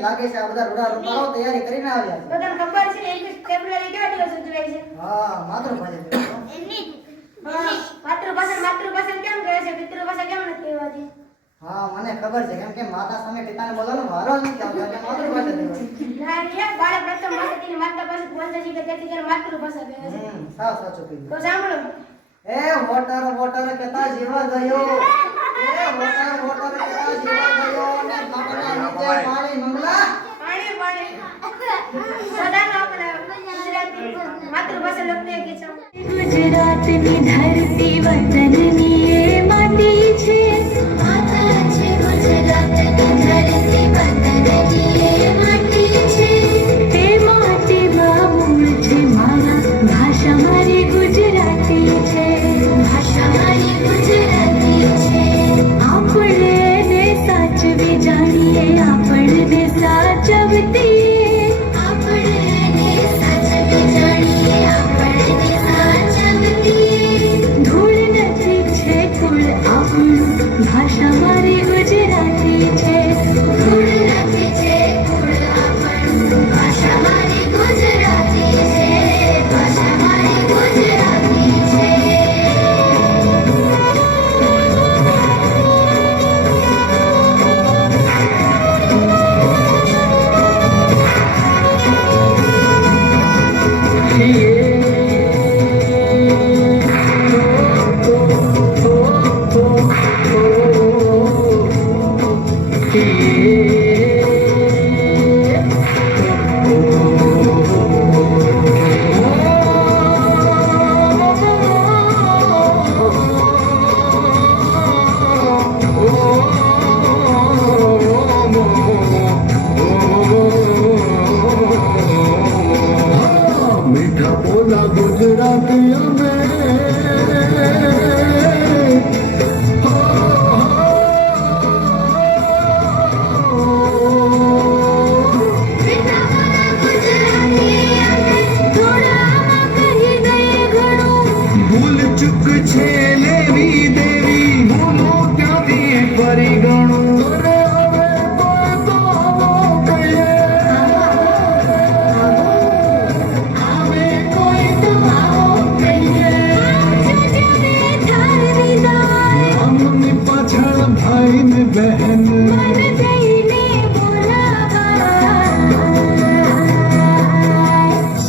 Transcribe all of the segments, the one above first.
લાગે છે આ બધા રોડા રોપાઓ તૈયારી કરીને આવ્યા છે બધાને ખબર છે 21 ફેબ્રુઆરી કેવા દિવસ ઉજવાય છે હા માતૃભાષા એની માતૃભાષા કેમ કહે છે પિતૃભાષા કેમ નથી કહેવાતી હા મને ખબર છે કેમ કે માતા સામે પિતાને બોલવાનો વારો નથી આવતો એટલે માતૃભાષા કહેવાય ના રે બાળક પ્રથમ ભાષાની માતૃભાષા બોલતા શીખે તેથી તેને માતૃભાષા કહે છે સાવ સાચું કહ્યું તો સાંભળો એ વોટર વોટર કેતા જીવા ગયો એ વોટર કેતા જીવા ગયો ને બાપના નીચે પાણી મંગલા પાણી સદાનો આપણે ગુજરાતી માતૃભાષા લોકપ્રિય કે છે ગુજરાતની ધરતી વતનની એ માટી છે માતા છે ગુજરાતની ધરતી વતનની એ માટી છે તે માટીમાં મૂળ છે મારા ભાષા મારી ગુજરાતી છે ભાષા મારી ગુજરાતી છે આપણે સાચવી જાણીએ આપણને સાચવતી આપણે સાચવી જાણીએ આપણને સાચવતી ધૂળ નથી છે કુળ આપણું ભાષા મારી ગુજરાતી છે ધૂળ નથી છે કુળ આપણું ભાષા મારી ગુજરાતી છે ભાષા મારી ગુજરાતી છે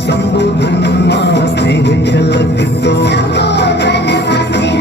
સંબોધનમાં સ્નેહ ઝલકતો સંબોધનમાં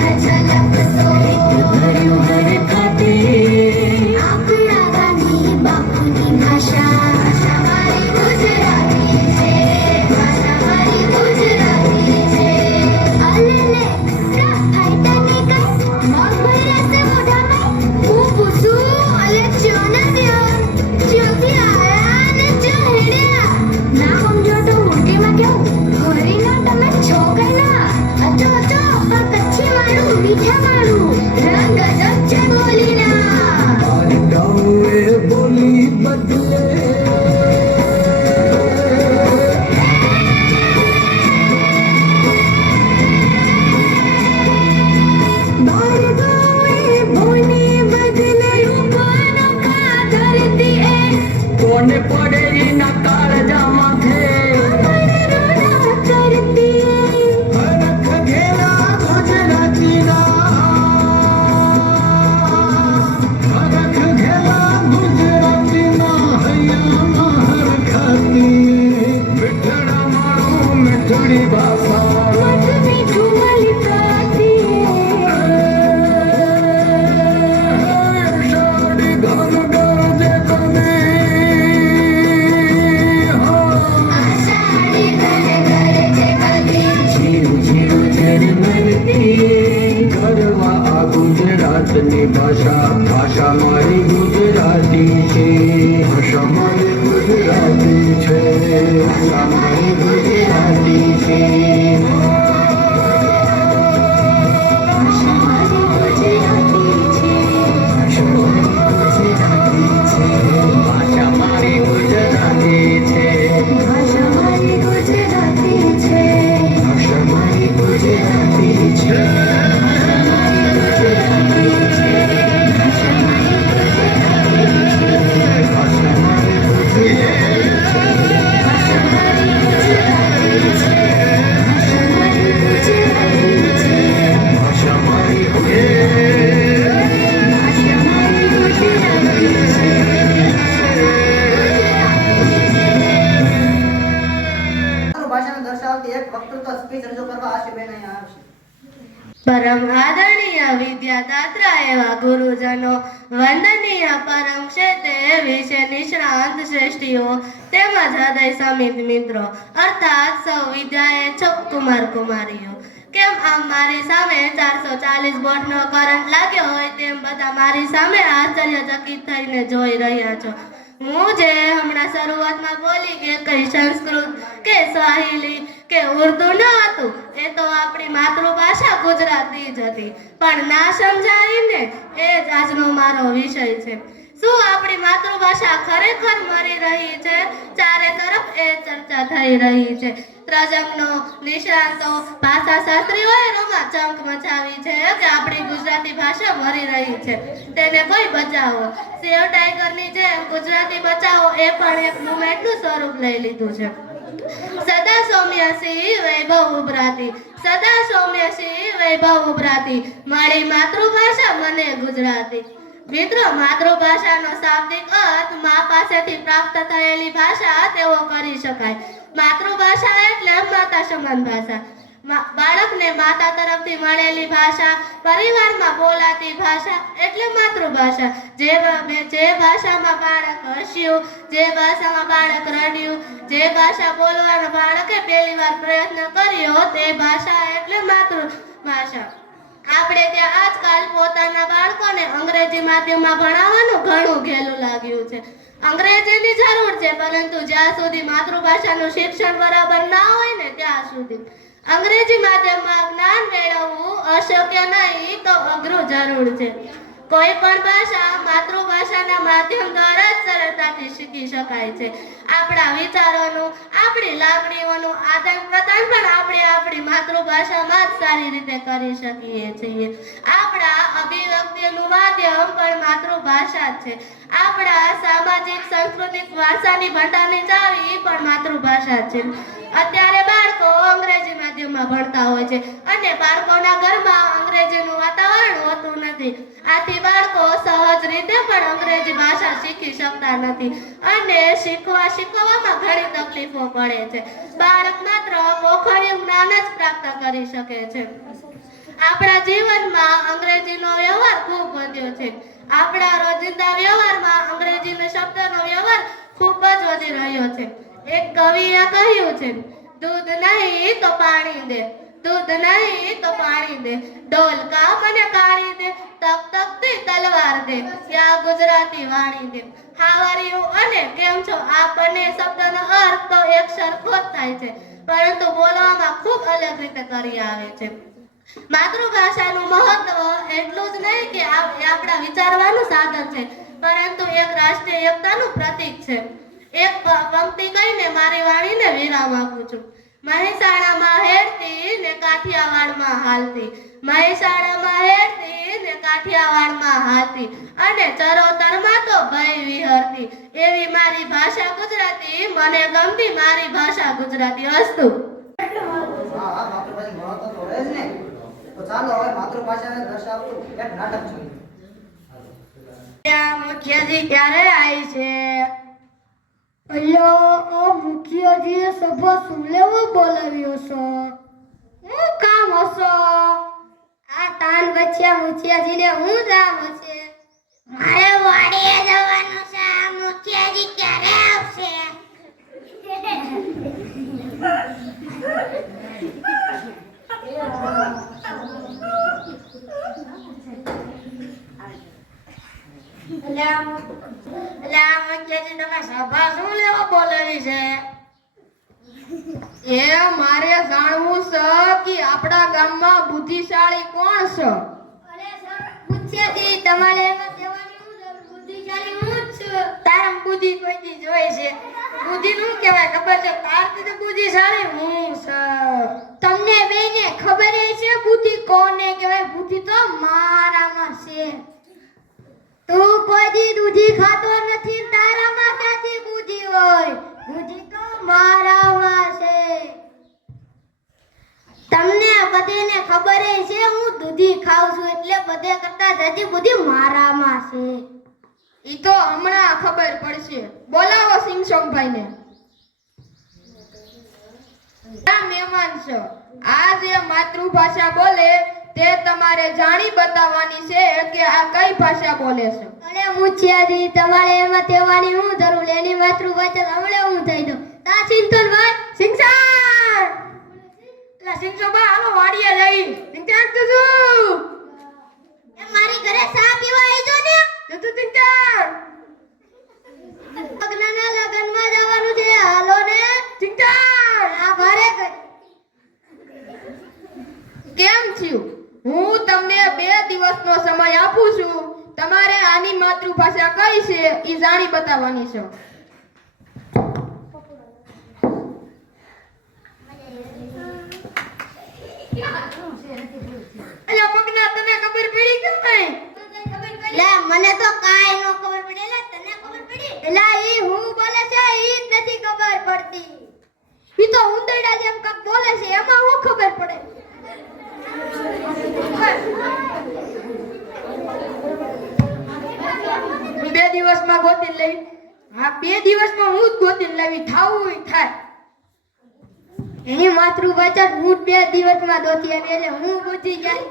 ઘરમાં આ ગુજરાતની ભાષા મારી ગુજરાતી છે, ભાષા મારી ગુજરાતી છે, ભાષા મારી ગુજરાતી છે. પરમ આદરણીય વિદ્યાદાતા એવા ગુરુજનો, વંદનીય પરમ ક્ષેત્રે વિશે નિષ્ણાંત શ્રેષ્ઠીઓ તેમજ હૃદય સમિત મિત્રો અર્થાત સૌ વિદ્યાએ કુમાર કુમારીઓ, કેમ આમ મારી સામે 440 વોલ્ટનો કરંટ લાગ્યો હોય તેમ બધા મારી સામે આશ્ચર્યચકિત થઈને જોઈ રહ્યા છો. હું જે હમણાં શરૂઆતમાં બોલી કે કઈ સંસ્કૃત કે સ્વાહિલી કે ઉર્દુ ન હતું, એ તો આપણી માતૃભાષા ગુજરાતી જ હતી, પણ ના સમજાવીને એ જ આજનો મારો વિષય છે. શું આપણી માતૃભાષા ખરેખર મરી રહી છે? ચારે તરફ એ ચર્ચા થઈ રહી છે. તજજ્ઞો, નિષ્ણાતો, ભાષાશાસ્ત્રીઓએ રોમાંચક મચાવી છે કે આપણી ગુજરાતી ભાષા મરી રહી છે, તેને કોઈ બચાવો. સેવ ટાઈગરની જેમ ગુજરાતી બચાવો એ પણ એક મુવમેન્ટનું સ્વરૂપ લઈ લીધું છે. સદા સૌમ્યસી વૈભવ ઉભરાતી, સદા સૌમ્યસી વૈભવ ઉભરાતી, મારી માતૃભાષા મને ગુજરાતી. મિત્રો, માતૃભાષાનો શાબ્દિક અર્થ મા પાસેથી પ્રાપ્ત થયેલી ભાષા તેવો કરી શકાય. માતૃભાષા એટલે માતા સમાન ભાષા. બાળકને માતા તરફથી મળેલી ભાષા, પરિવારમાં બોલાતી ભાષા એટલે માતૃભાષા. જે ભાષામાં બાળક હસ્યું, જે ભાષામાં બાળક રડ્યું, જે ભાષા બોલવાનો બાળકે પહેલી વાર પ્રયત્ન કર્યો, તે ભાષા એટલે માતૃભાષા. આપણે ત્યાં આજકાલ પોતાના બાળકોને અંગ્રેજી માધ્યમમાં ભણાવવાનું ઘણું ઘેલું લાગ્યું છે. અંગ્રેજીની જરૂર છે, પરંતુ જ્યાં સુધી માતૃભાષાનું શિક્ષણ બરાબર ના હોય ને ત્યાં સુધી અંગ્રેજી માધ્યમમાં જ્ઞાન મેળવવું અશક્ય નહીં તો અઘરું જરૂર છે. કોઈ પણ ભાષા માતૃભાષાના માધ્યમ દ્વારા જ સરળતાથી શીખી શકાય છે. આપણા વિચારોનું, આપણી લાગણીઓનું આદાન પ્રદાન પણ આપણે આપણી માતૃભાષામાં જ સારી રીતે કરી શકીએ છીએ. આપણા અભિવ્યક્તિનું માધ્યમ પણ માતૃભાષા જ છે. આપણા સામાજિક સાંસ્કૃતિક વારસાની ભંડારની ચાવી પણ માતૃભાષા છે. અત્યારે બાળકો અંગ્રેજી માધ્યમમાં ભણતા હોય છે અને બાળકોના ઘરમાં અંગ્રેજીનું વાતાવરણ હોતું નથી. આથી બાળકો સહજ રીતે પણ અંગ્રેજી ભાષા શીખી શકતા નથી અને શીખવામાં ઘણી તકલીફો પડે છે. બાળક માત્ર ગોખણિયું જ્ઞાન જ પ્રાપ્ત કરી શકે છે. આપણા જીવનમાં અંગ્રેજીનો વ્યવહાર ખૂબ વધ્યો છે. આપણા રોજિંદા વ્યવહારમાં અંગ્રેજીનો શબ્દનો વ્યવહાર ખૂબ જ વધી રહ્યો છે. એક કવિએ કહ્યું છે, દૂધ નહીં તો પાણી દે, દૂધ નહીં તો પાણી દે, ઢોલકા મને કાઢી દે, તક તકતી તલવાર દે, યા ગુજરાતી વાણી દે. હાઉ આર યુ અને કેમ છો, આ બંને શબ્દનો અર્થ તો એક સરખો જ થાય છે, પરંતુ બોલવામાં ખૂબ અલગ રીતે કરી આવે છે. માતૃભાષાનું મહત્વ એટલું જ નહીં કે આપણા વિચારવાનું સાધન છે, પરંતુ એક રાષ્ટ્રીય એકતાનું પ્રતીક છે. એક પંક્તિ કહીને મારી વાણીને વિરામ આપું છું. મહેસાણામાં હેરતી ને કાઠિયાવાડમાં હાલતી, મહેસાણામાં હેરતી ને કાઠિયાવાડમાં હાલતી, અને ચરોતરમાં તો ભય વિહરતી. એવી મારી ભાષા ગુજરાતી, મને ગમતી મારી ભાષા ગુજરાતી. અસ્તુ. તો ચાલો હવે માતૃભાષાને દર્શાવતું એક નાટક જોઈએ. મુખ્યજી ક્યારે આવી છે? અલ્યા, મુખિયાજીએ સભા શું લેવા બોલાવ્યો છો? હું કામ હશો? આ તાન બચ્યા મુખિયાજીને હું કામ હશે? મારે વાડીએ જવાનું છે. મુખિયાજી ક્યારે આવશે? એ મારે જાણવું છે કે આપણા ગામમાં બુદ્ધિશાળી કોણ છે? અરે સર મુખિયાજી તમારે એમાં કહેવાની હું જરૂર? બુદ્ધિશાળી હું જ છું. તારમ બુદ્ધિ કોઈથી જોઈ છે? બુદ્ધિ નું કહેવાય ખબર છે? તારથી તો બુદ્ધિશાળી હું છે. તમને બેને ખબર છે બુદ્ધિ કોને કહેવાય? બુદ્ધિ તો મારામાં છે. તું કોઈ દી દૂધી ખાતો નથી, તારામાં ક્યાંથી બુદ્ધિ હોય? બુદ્ધિ તો મારામાં છે. તમને બધેને ખબર છે હું દૂધી ખાઉં છું, એટલે બધે કરતા જાજી બુદ્ધિ મારામાં છે. ઈ તો હમણાં ખબર પડશે. બોલાવો સિંગસોંગભાઈ ને. આ મહેમાન છે. આ જે માતૃભાષા બોલે તે તમારે જાણી બતાવવાની છે કે આ કઈ ભાષા બોલે છે. અરે મુખિયાજી તમારે એમાં કહેવાની હું જરૂર? એની માતૃભાષા હમણે હું થઈ દઉં. તા ચિંતનભાઈ સિંગસાર લા સિંગસોંગભાઈ હાલો વાડીએ જઈ. સિંગસાર તું એ મારી ઘરે ચા પીવા આવજો ને. તું સિંગસાર લગ્નના લગ્નમાં જવાનું છે, હાલો ને. સિંગસાર આ ઘરે કેમ થયું? હું તમને 2 દિવસનો સમય આપું છું. તમારે આની માતૃભાષા કઈ છે ઈ જાણી બતાવવાની છે. અલ્યા મગના તને ખબર પડી કે નહીં? લે મને તો કાઈ નો ખબર પડે. લે તને ખબર પડી? એલા ઈ હું બોલે છે ઈ જ નથી ખબર પડતી. ઈ તો ઉંદરડા જેમ કક બોલે છે, એમાં હું ખબર પડે? હું 2 દિવસમાં ગોતી લઈ. હા 2 દિવસમાં હું જ ગોતી લાવી. થાવું થાય. એની માતૃભાષા હું 2 દિવસમાં દોતી આવી, એટલે હું બુદ્ધિ જાય.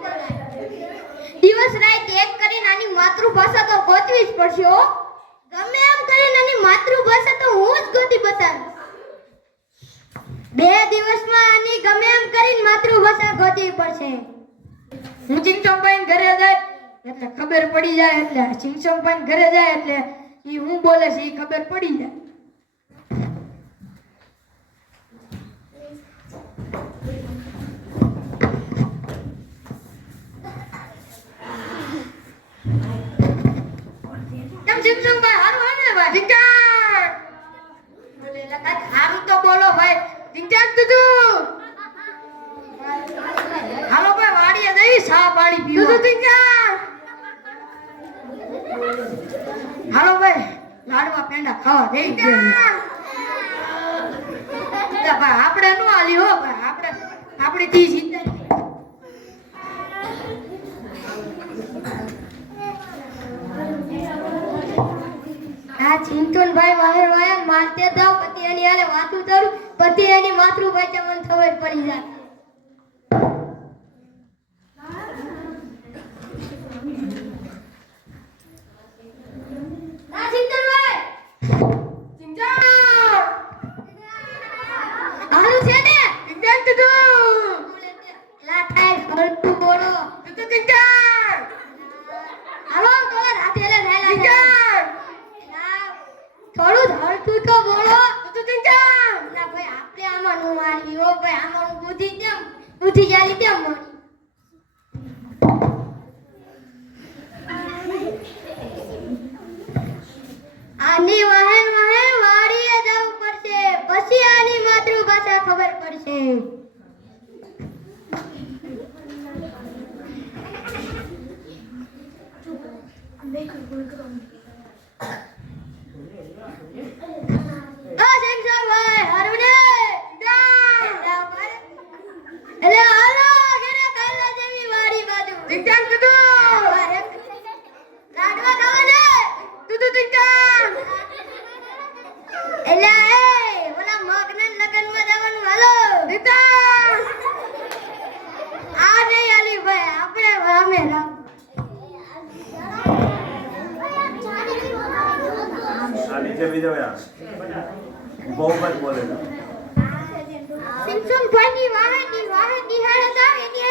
દિવસ રાત એક કરીને આની માતૃભાષા તો ગોતવી જ પડશે હો. ગમે એમ કરીને એની માતૃભાષા તો હું જ ગોતી બતાવીશ. 2 દિવસમાં આની ગમે એમ કરીને માતૃભાષા ગોતવી પડશે. હું ચિંચોભાઈ ઘરે જાય એટલે ખબર પડી જાય. એટલે ચિંચોભાઈ ઘરે જાય એટલે ઈ હું બોલે છે ઈ ખબર પડી જાય. કેમ ચિંચોભાઈ હારું હે ને ભાઈ? ચિંચાર બોલે લગા હારું તો બોલો ભાઈ. ચિંચાર તું હાલો ભાઈ વાડીએ જઈ ચા પાણી પીવા. હાલો ભાઈ લાડવા પેંડા ખાવા જઈ ગયા. ભાઈ આપણે નો આલી હો ભાઈ. આપણે આપણી તી ચિંતા આ ચિંતનભાઈ વાહર વાહર મારતે જાવ, પછી એની હાલે વાતું કરું, પછી એની માતૃભાષા મને ખબર પડી જાય. આ ચિંતનભાઈ ચિંચાર હાલું છે ને? ચિંચાર તું લા થાય હલતું બોલો. ચિંચાર હાલો બોલો રાતે લે થાય ચિંચાર થોડું હલતું તો બોલો. ચિંચાર ના ભાઈ આપણે આમાં નું મારી હો ભાઈ. આમાં બુદ્ધિ કેમ બુદ્ધિ જાલી કેમ મળી? આની વાહન વાહન વાડીએ જવું પડશે, પછી આની માતૃભાષા ખબર પડશે. ભાઈ હારું ને? એટલે હાલો ઘરે કાલા જેવી વાડી બાજુ. ચિંચાર તું લાડવા ખાવા ને? ચિંચાર એટલે ઓલા મગના લગનમાં જવાનું હાલો. ચિંચાર આ નહીં આલી ભાઈ, આપણે વામે રામ. આ નીચે બીજો યાર બહુ મત બોલે સિંચન ભાઈની વાહન નિહાળે જાવ એની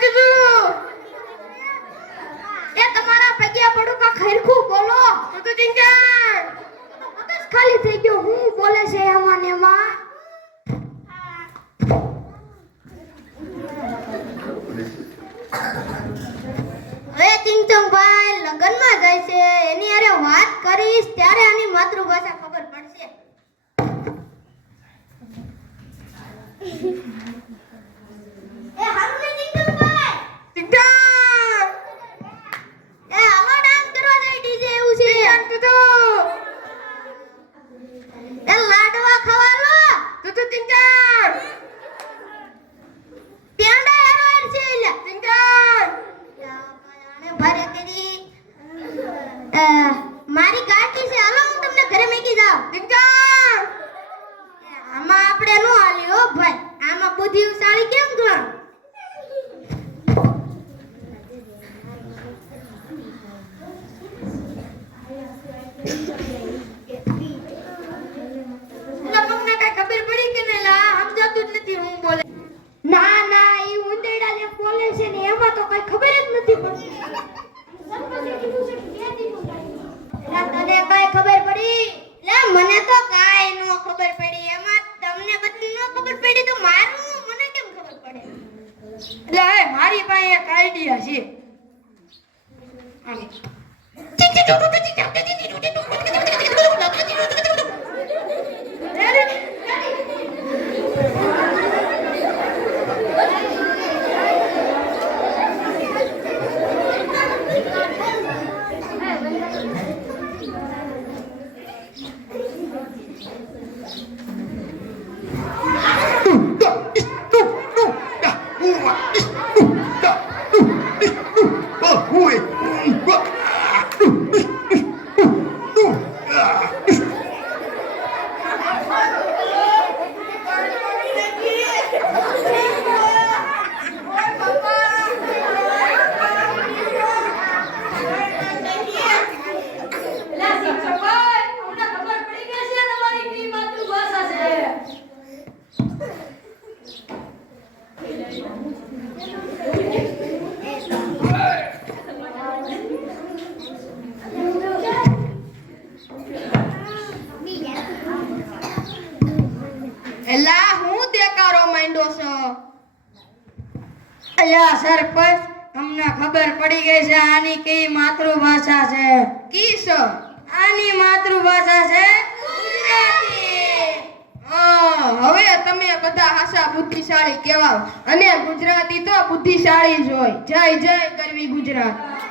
કીધું એ તમારા પગ્યા પડું કા ખરખું બોલો તું તો ટીંગર મગજ ખાલી થઈ ગયો હું બોલે છે એમાં ને એમાં હવે ચિંચંગભાઈ લગનમાં જાય છે એની અરે વાત કરીશ ત્યારે આની માતૃભાષા ખબર પડશે એ હારું ને ચિંચંગભાઈ ટીંગર એ હાલો ડાન્સ કરવા જાય ડીજે એવું છે એ લાડવા ખાવાલો તું તો ટીંગર પેંડા હેરવાર છે એલા ટીંગર આને ભારે કરી મારી ગાડી છે હાલો હું તમને ઘરે મેકી જાઉં ટીંગર આમાં આપણે નો હાલ્યો ભાઈ આમાં બુદ્ધિ ઉસાળી કેમ ગણ એલા પગને કઈ ખબર પડી કે નહીં લા સમજાતું જ નથી હું બોલે ના ના એ ઉંદરડા ને બોલે છે ને એમાં તો કઈ ખબર જ નથી પડતી એલા તને કઈ ખબર પડી લે મને તો કાઈ નો ખબર પડી એમાં તમને બધી નો ખબર પડી તો મારું મને કેમ ખબર પડે એટલે હવે મારી પાસે એક આઈડિયા છે એલા હું દેકારો માંડ્યો છો અલ્યા સરપંચ અમને ખબર પડી ગઈ છે આની કઈ માતૃભાષા છે કી છો આની માતૃભાષા છે ગુજરાતી હવે તમે બધા હાસા બુદ્ધિશાળી કહેવાવ અને ગુજરાતી તો બુદ્ધિશાળી જ હોય જય જય કરવી ગુજરાત